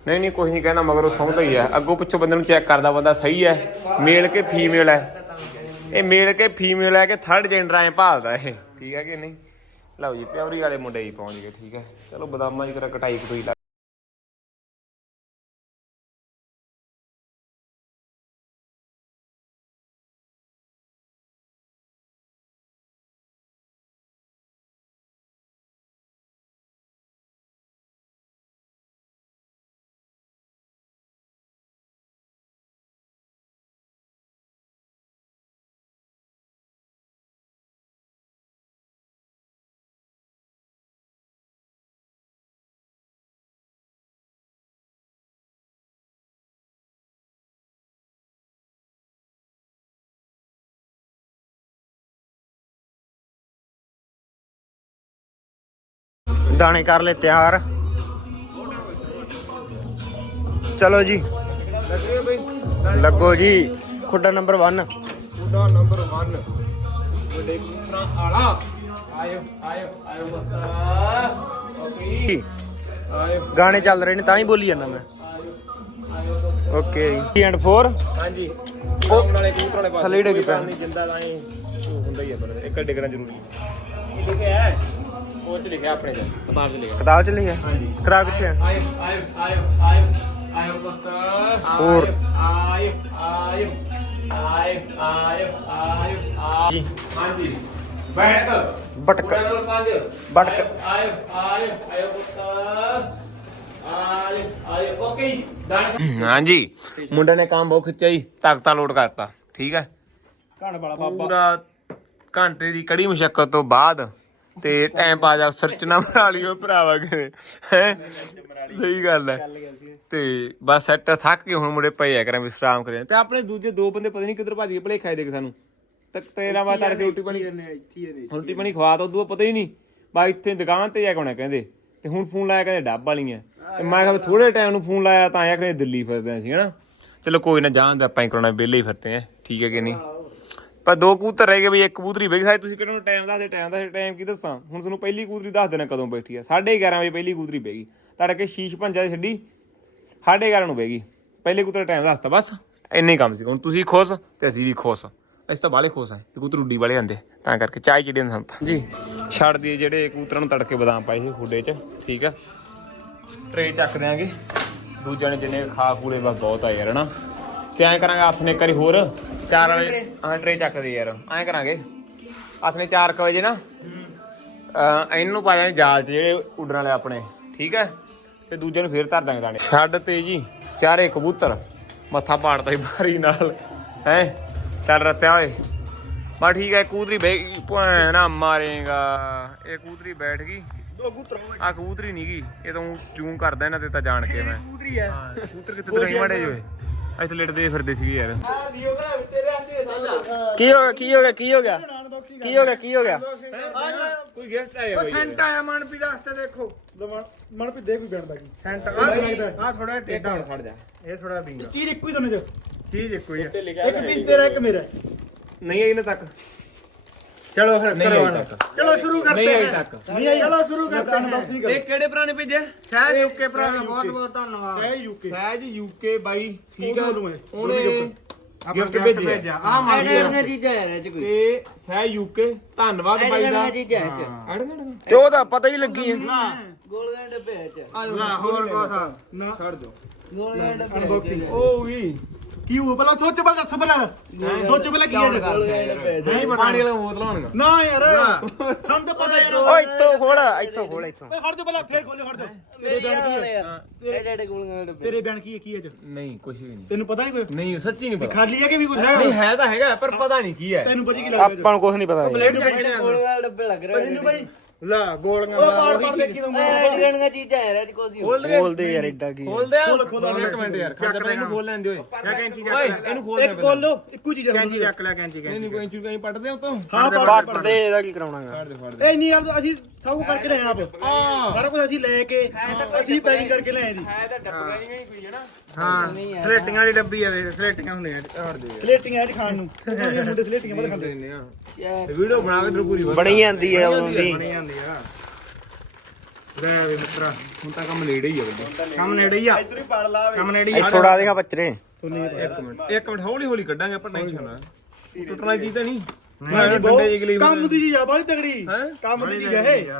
ਨਹੀਂ ਨਹੀਂ ਕੁਝ ਨਹੀਂ ਕਹਿੰਦਾ, ਮਗਰੋਂ ਸੌਂਦਾ ਹੀ ਹੈ ਅੱਗੋਂ ਪਿੱਛੋਂ ਬੰਦੇ ਨੂੰ ਚੈੱਕ ਕਰਦਾ ਬੰਦਾ ਸਹੀ ਹੈ। ਮੇਲ ਕੇ ਫੀਮੇਲ ਹੈ। ਇਹ ਮੇਲ ਕੇ ਫੀਮੇਲ ਹੈ ਕਿ ਥਰਡ ਜੈਂਡਰ ਐ ਭਾਲਦਾ ਇਹ। ਠੀਕ ਹੈ ਕਿ ਨਹੀਂ? ਲਓ ਜੀ ਪਿਉਰੀ ਵਾਲੇ ਮੁੰਡੇ ਹੀ ਪਹੁੰਚ ਗਏ, ਠੀਕ ਹੈ। ਚਲੋ, ਬਦਾਮਾਂ ਦੀ ਕਰਾ ਕਟਾਈ ਕਟੂਈ ਨੰਬਰ 1 ਉਹਦਾ ਨੰਬਰ 1 ਵੱਡੇ ਕੂਤਰਾਂ ਆਲਾ। ਆਇਓ ਆਇਓ ਆਇਓ ਬੱਤਾ ਓਕੇ। ਆਇਓ। ਗਾਣੇ ਚੱਲ ਰਹੇ ਨੇ ਤਾਂ ਹੀ ਬੋਲੀ ਜਾਂਦਾ ਮੈਂ। ਓਕੇ 3 ਐਂਡ 4 ਹਾਂਜੀ। ਉਹ ਨਾਲੇ ਕਬੂਤਰ ਵਾਲੇ ਪਾਸੇ ਥੱਲੇ ਹੀ ਡਿੱਗ ਪਿਆ। ਜਿੰਦਾ ਲਾਈ ਹੁੰਦਾ ਹੀ ਆ ਪਰ ਇੱਕ ਡਿੱਗਣਾ ਜ਼ਰੂਰੀ ਹੈ। ਇਹ ਹੈ ਉਹ ਚ ਲਿਖਿਆ ਆਪਣੇ ਚ ਕਿਤਾਬ ਚ ਲਿਖਿਆ। ਕਿਤਾਬ ਚ ਲਿਖਿਆ? ਹਾਂਜੀ। ਕਿਤਾਬ ਕਿੱਥੇ ਹੈ ਆਇਓ ਆਇਓ ਆਇਓ ਆਇਓ ਆਇਓ ਬੱਤਾ Four. ਆਇਓ ਆਇਓ ਆਇਓ ਆਇਓ ਆਇਓ ਆਇਓ। ਜੀ। ਹਾਂਜੀ। ਬੈਠ। ਬਟਕ। ਪੂਰਾ ਨੰਬਰ ਪੰਜ। ਬਟਕ। ਆਇਓ ਆਇਓ ਆਇਓ ਪੁੱਤ। ਆਇਓ ਆਇਓ। ਓਕੇ ਹਾਂਜੀ। ਮੁੰਡੇ ਨੇ ਕੰਮ ਬਹੁਤ ਖਿੱਚਿਆ ਜੀ ਤਾਕਤਾਂ ਲੋਡ ਕਰਤਾ ਠੀਕ ਹੈ? ਘਣ ਵਾਲਾ ਪੂਰਾ ਘੰਟੇ ਦੀ ਕੜੀ ਮੁਸ਼ਕਲ ਤੋਂ ਬਾਅਦ ਤੇ ਟਾਈਮ ਪਾ ਜਾ ਸਰਚ ਨਾ ਬਣਾ ਲਿਓ ਭਰਾਵਾ ਕਿਵੇਂ ਹੈ? ਸਹੀ ਗੱਲ ਹੈ। ਤੇ ਬਸ ਸੈੱਟ ਥੱਕ ਕੇ ਹੁਣ ਮੁੰਡੇ ਪਏ ਆ ਕਰਾਂ ਵਿਸਰਾਮ ਕਰੇ ਤੇ ਆਪਣੇ ਦੂਜੇ ਦੋ ਬੰਦੇ ਪਤਾ ਨਹੀਂ ਕਿੱਧਰ ਭੱਜ ਗਏ ਭਲੇਖਾ ਦੇ ਕੇ ਸਾਨੂੰ। ਤੱਕ ਤੇਰਾ ਵਾ ਤੜਕੇ ਰੋਟੀ ਪਾਣੀ ਰੋਟੀ ਪਾਣੀ ਖਵਾ ਤਾ ਉਦੋਂ ਪਤਾ ਹੀ ਨਹੀਂ ਬਾ ਇੱਥੇ ਦੁਕਾਨ ਤੇ ਜਾ ਕੇ ਆਉਣਾ ਕਹਿੰਦੇ। ਤੇ ਹੁਣ ਫੋਨ ਲਾਇਆ ਕਹਿੰਦੇ ਡੱਬ ਵਾਲੀਆਂ। ਤੇ ਮੈਂ ਕਿਹਾ ਥੋੜੇ ਟਾਈਮ ਨੂੰ ਫੋਨ ਲਾਇਆ ਤਾਂ ਆਇਆ ਕਹਿੰਦੇ ਦਿੱਲੀ ਫਿਰਦੇ ਸੀ ਹਨਾ। ਚਲੋ ਕੋਈ ਨਾ ਜਾਣ ਦਾ ਆਪਾਂ ਹੀ ਕਰਾਉਣਾ ਵਿਹਲੇ ਹੀ ਫਿਰਦੇ ਆ। ਠੀਕ ਹੈ ਕਿ ਨਹੀਂ? ਪਰ ਦੋ ਕਬੂਤਰ ਰਹਿ ਗਏ ਬਈ, ਇੱਕ ਕਬੂਤਰੀ ਵੇਖ ਸਾਰੇ ਤੁਸੀਂ ਕਿਹੜਾ ਟਾਈਮ ਦੱਸਦੇ ਟਾਈਮ ਦੱਸਦੇ ਟਾਈਮ ਕੀ ਦੱਸਾਂ? ਹੁਣ ਤੁਹਾਨੂੰ ਪਹਿਲੀ ਕਬੂਤਰੀ ਦੱਸ ਦੇਣਾ ਕਦੋਂ ਬੈਠੀ ਆ। 11:30 ਵਜੇ ਪਹਿਲੀ ਕਬੂਤਰੀ ਬੈਗੀ ਤੜਕੇ ਸ਼ੀਸ਼ ਭੰਜਾ ਦੀ ਛੱਡੀ 11:30 ਨੂੰ ਬੈਗੀ ਪਹਿਲੇ ਕਬੂਤਰ ਟਾਈਮ ਦੱਸਤਾ, ਬਸ। ਇੰਨੇ ਹੀ ਕੰਮ ਸੀ। ਹੁਣ ਤੁਸੀਂ ਖੁਸ਼ ਤੇ ਅਸੀਂ ਵੀ ਖੁਸ਼। ਅਸੀਂ ਤਾਂ ਬਾਲੇ ਖੁਸ਼ ਆ। ਵੀ ਕਬੂਤਰ ਉੱਡੀ ਵਾਲੇ ਆਂਦੇ, ਤਾਂ ਕਰਕੇ ਚਾਹ ਚਿੜੀ ਨੂੰ ਸਾਨੂੰ ਜੀ। ਛੱਡ ਦਈਏ ਜਿਹੜੇ ਕਬੂਤਰਾਂ ਨੂੰ ਤੜਕੇ ਬਦਾਮ ਪਾਏ ਸੀ ਖੁੱਡੇ 'ਚ, ਠੀਕ ਆ? ਟਰੇ ਚੱਕ ਦਿਆਂਗੇ। ਦੂਜਿਆਂ ਨੇ ਜਿੰਨੇ ਖਾ ਖੂਲੇ ਬਸ ਬਹੁਤ ਆ ਯਾਰ ਹਨਾ? ਤੇ ਐਂ ਕਰਾਂਗੇ ਹੱਥ ਨੇ ਕਰੀ ਹੋਰ। ਚਾਰ ਵਾਲੇ ਹਾਂ। ਟਰੇ ਚੱਕਦੇ ਯਾਰ। ਐਂ ਕਰਾਂਗੇ। ਹੱਥ ਨੇ 4 ਵਜੇ ਨਾ। ਅਹ ਇਹਨੂੰ ਪਾ ਜਾਣੇ ਜਾਲ 'ਚ ਜਿਹੜੇ ਉੱਡਣ ਵਾਲੇ ਆਪਣੇ। ਠੀਕ ਹੈ? ਤੇ ਦੂਜੇ ਨੂੰ ਫੇਰ ਧਰ ਦਾਂਗੇ ਦਾਣੇ। ਛੱਡ ਤੇ ਜੀ। ਚਾਰੇ ਕਬੂਤਰ। ਮੱਥਾ ਪਾੜਦਾ ਹੀ ਬਾਰੀ ਨਾਲ। ਹੈ? ਚੱਲ ਰੱਤਿਆ ਓਏ। ਬਾ ਠੀਕ ਹੈ ਕੂਦਰੀ ਬੈ ਭੈਣ ਨਾ ਮਾਰੇਗਾ। ਇਹ ਕੂਦਰੀ ਬੈਠ ਗਈ। ਦੋ ਕਬੂਤਰ ਆ ਕਬੂਤਰੀ ਨਹੀਂ ਗਈ ਇਹ ਤਾਂ ਟਿਊਨ ਕਰਦਾ ਇਹਨਾਂ ਤੇ ਤਾਂ ਜਾਣ ਕੇ ਮੈਂ। ਕਬੂਤਰੀ ਹੈ। ਹਾਂ ਕਬੂਤਰ ਕਿੱਥੇ ਤਰੇ ਮੜੇ ਜੋਏ ਇੱਥੇ ਲੜਦੇ ਫਿਰਦੇ ਸੀ ਯਾਰ। ਕੀ ਹੋ ਗਿਆ ਕੀ ਹੋ ਗਿਆ ਕੀ ਹੋ ਗਿਆ? ਕੀ ਹੋ ਗਿਆ ਕੀ ਹੋ ਗਿਆ? ਕੋਈ ਗੈਸਟ ਆਇਆ ਬਈ ਸੈਂਟ ਆਇਆ ਮਨਪ੍ਰੀਤ ਵਾਸਤੇ ਦੇਖੋ। ਮਨਪ੍ਰੀਤ ਦੇ ਕੋਈ ਬਣਦਾ ਕੀ? ਸੈਂਟ ਆ ਲੱਗਦਾ ਆ ਥੋੜਾ ਟੇਡਾ। ਹੁਣ ਖੜ ਜਾ। ਇਹ ਥੋੜਾ ਵਿੰਗਾ ਚੀਜ਼ ਇੱਕੋ ਹੀ ਦੋਨੇ ਚ ਚੀਜ਼ ਇੱਕੋ ਹੀ ਆ ਇੱਕ ਪੀਸ ਤੇਰਾ ਇੱਕ ਮੇਰਾ। ਨਹੀਂ ਆਈ ਨਾ ਤੱਕ। ਚਲੋ ਫਿਰ ਕਰੋ ਚਲੋ ਸ਼ੁਰੂ ਕਰਦੇ ਨਹੀਂ ਆਈ ਤੱਕ। ਨਹੀਂ ਆਈ। ਚਲੋ ਸ਼ੁਰੂ ਕਰਦੇ ਹਾਂ। ਅਨਬਾਕਸਿੰਗ ਕਰੋ ਇਹ ਕਿਹੜੇ ਪੁਰਾਣੇ ਭੇਜੇ ਸ਼ਾਇਦ ਯੂਕੇ ਭਰਾ ਦਾ ਬਹੁਤ ਬਹੁਤ ਧੰਨਵਾਦ। ਸਹਿ ਯੂਕੇ ਸਹਿਜ ਯੂਕੇ ਬਾਈ ਠੀਕ ਆ? ਉਹਨੇ ਗਿਫਟ ਭੇਜਿਆ। ਭੇਜਿਆ। ਆ ਮਾਰ ਚੀਜ਼ਾਂ ਹੈ ਇਹ ਚ ਕੋਈ। ਤੇ ਸਹਿਜ ਯੂਕੇ ਧੰਨਵਾਦ ਬਾਈ ਦਾ। ਤੇ ਉਹਦਾ ਪਤਾ ਹੀ ਲੱਗੀ ਹੈ। ਗੋਲ ਗਾਂ ਡੱਬੇ ਚ। ਨਾ ਹੋਰ ਕੋਸਾ ਨਾ। ਛੱਡ ਦੋ ਗੋਲ ਗਾਂ ਡੱਬੇ ਅਨਬਾਕਸਿੰਗ ਉਹ ਵੀ ਕੀ ਹੋਇਆ ਪਹਿਲਾਂ ਸੋਚ ਪਹਿਲਾਂ ਦੱਸ ਪਹਿਲਾਂ। ਸੋਚ ਪਹਿਲਾਂ ਕੀ ਹੈ ਨਹੀਂ ਪਤਾ। ਪਾਣੀ ਵਾਲਾ ਬੋਤਲ ਹੋਣਗਾ ਨਾ ਯਾਰ। ਸਾਨੂੰ ਤਾਂ ਪਤਾ ਯਾਰ। ਓਏ ਇੱਥੋਂ ਖੋਲ ਇੱਥੋਂ ਖੋਲ ਇੱਥੋਂ। ਓਏ ਖੜ ਜਾ ਪਹਿਲਾਂ ਫੇਰ ਖੋਲਿਓ ਖੜ ਜਾ। ਮੇਰੀ ਯਾਰ। ਐਡੇ ਐਡੇ ਗੋਲ ਗਾਂ ਡੱਬੇ। ਤੇਰੇ ਬਿਆਨ ਕੀ ਹੈ ਕੀ ਹੈ ਚ ਨਹੀਂ ਕੁਝ ਵੀ ਨਹੀਂ। ਤੈਨੂੰ ਪਤਾ ਨਹੀਂ ਕੋਈ? ਨਹੀਂ ਸੱਚੀ ਨਹੀਂ ਪਤਾ। ਖਾਲੀ ਹੈ ਕਿ ਵੀ ਕੁਝ ਨਹੀਂ ਹੈ ਹੈ ਤਾਂ ਹੈਗਾ ਪਰ ਪਤਾ ਨਹੀਂ ਕੀ ਹੈ। ਤੈਨੂੰ ਪਤਾ ਕੀ ਲੱਗਦਾ ਆਪਾਂ ਨੂੰ ਕੁਝ ਨਹੀਂ ਪਤਾ ਗੋਲ ਗਾਂ ਡੱਬੇ ਲੱਗ ਰਹੇ ਤੈਨੂੰ ਭਾਈ ਲਾ ਗੋਲੀਆਂ ਉਹ ਪਾੜ ਪਾੜ ਦੇਖੀ ਤੂੰ। ਐਡੀਆਂ ਚੀਜ਼ਾਂ ਹੈ ਅੱਜ ਕੋਸੀ ਖੋਲ ਦੇ ਬੋਲਦੇ ਯਾਰ ਐਡਾ ਕੀ ਖੋਲ ਦੇ ਇੱਕ ਮਿੰਟ ਯਾਰ ਖੜ ਜਾ ਇਹਨੂੰ। ਖੋਲ ਲੈਣ ਦੇ ਓਏ ਕੈਂਚੀ ਓਏ ਇਹਨੂੰ ਖੋਲ ਇੱਕ ਕੋਲ ਲੋ ਇੱਕੋ ਚੀਜ਼ ਕੈਂਚੀ ਰੱਖ ਲੈ ਕੈਂਚੀ ਨਹੀਂ ਨਹੀਂ ਕੋਈ ਕਹੀਂ ਪੱਟਦੇ ਉਤੋਂ ਹਾਂ ਪਾੜ ਪੱਟ ਦੇ ਇਹਦਾ ਕੀ ਕਰਾਉਣਾਗਾ ਫੜ ਦੇ ਫੜ ਦੇ। ਇਹ ਨਹੀਂ ਯਾਰ ਅਸੀਂ ਸਭ ਕੁਝ ਕਰਕੇ ਲਿਆਏ ਆਪ। ਸਾਰਾ ਕੁਝ ਅਸੀਂ ਲੈ ਕੇ ਅਸੀਂ ਪੈਕਿੰਗ ਕਰਕੇ ਲਿਆਏ ਜੀ। ਹੈ ਤਾਂ ਡੱਬਾ ਹੀ। ਨਹੀਂ ਕੋਈ ਹੈ ਨਾ। ਹਾਂ ਸਲੇਟੀਆਂ ਵਾਲੀ ਡੱਬੀ ਆ ਵੇ ਸਲੇਟੀਆਂ ਹੁੰਦੀਆਂ ਛੱਡ ਦੇ। ਸਲੇਟਿੰਗ ਅੱਜ ਖਾਣ ਨੂੰ। ਮੁੰਡੇ ਸਲੇਟਿੰਗ ਬੜਾ ਖਾਂਦੇ ਲੈਨੇ ਆ। ਤੇ ਵੀਡੀਓ ਬਣਾ ਕੇ ਤੇਰੇ ਪੂਰੀ ਬਣ ਜਾਂਦੀ ਹੈ ਉਦੋਂ ਦੀ ਬਣੀ ਜਾਂਦੀ ਆ। ਲੈ ਵੇ ਮਿੱਤਰਾ। ਹੁਣ ਤਾਂ ਕੰਮ ਨੇੜੇ ਹੀ ਆ ਬੰਦੇ ਕੰਮ ਨੇੜੇ ਹੀ ਆ। ਇਧਰ ਹੀ ਪੜ ਲਾ ਕੰਮ ਨੇੜੇ ਹੀ ਥੋੜਾ ਦੇਖਾ ਬੱਚਰੇ। ਇੱਕ ਮਿੰਟ ਇੱਕ ਮਿੰਟ। ਹੌਲੀ ਹੌਲੀ ਕੱਢਾਂਗੇ ਆਪਾਂ ਟੈਨਸ਼ਨ ਨਾ। ਟੁੱਟਣਾ ਕੀ ਤਾਂ ਨਹੀਂ। ਮੈਂ ਜੀ, ਡੰਡੇ ਜਿਹੇ ਗਲੀ ਕੰਮ ਦੀ ਚੀਜ਼ ਆ ਬੜੀ ਤਗੜੀ ਹੈਂ? ਕੰਮ ਦੀ ਹੈ ਇਹ।